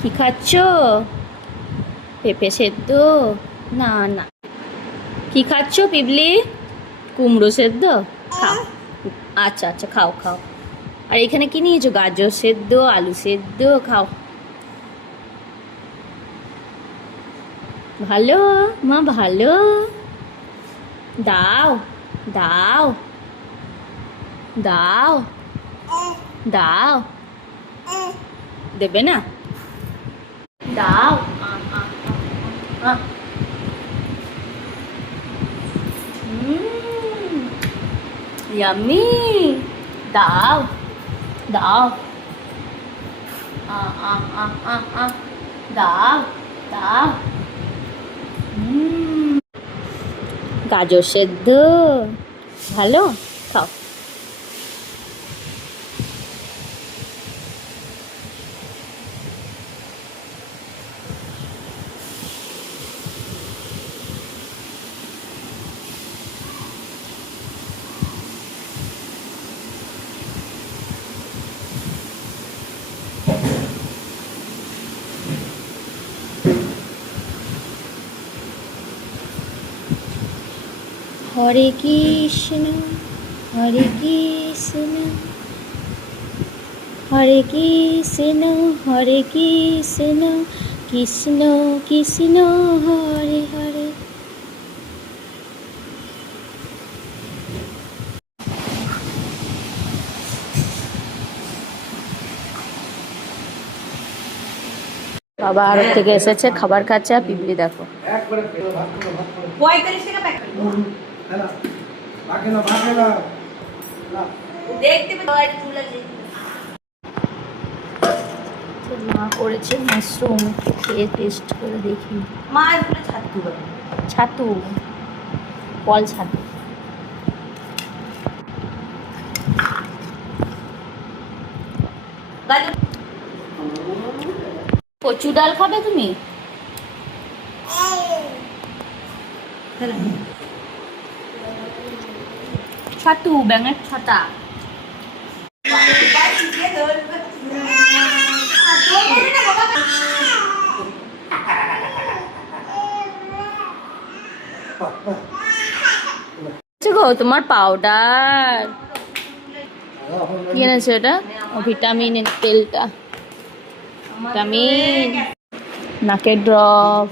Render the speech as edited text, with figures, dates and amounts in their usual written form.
কি খাচ্ছ? পেঁপে সেদ্ধ? না না। কি খাচ্ছ পিবলি? কুমড়ো সেদ্ধ? খাও। আচ্ছা আচ্ছা, খাও খাও। আর এখানে কি নিয়েছো? গাজর সেদ্ধ, আলু সেদ্ধ, খাও। ভালো মা, ভালো। দাও দাও দাও দাও। দেবে না? দাও। ইয়াম্মি। দাও দাও। দাও দাও। গাজর সেদ্ধ ভালো, খাও। হরে কৃষ্ণ হরে কৃষ্ণ হরে কৃষ্ণ হরে কৃষ্ণ কৃষ্ণ কৃষ্ণ হরে হরে। বাবা আরব থেকে এসেছে, খাবার খাচ্ছে। আর পিবলি দেখো, মা করেছে মাশরুম, খেয়ে টেস্ট করে দেখি। মা ছাতু, ছাতু ফল ছাতু। কচু ডাল খাবে তুমি? ছাতু, ব্যাঙের ছাতা। গো তোমার পাউডার কি এনেছো? এটা ভিটামিন তেলটা, ভিটামিন, নাকের ড্রপ।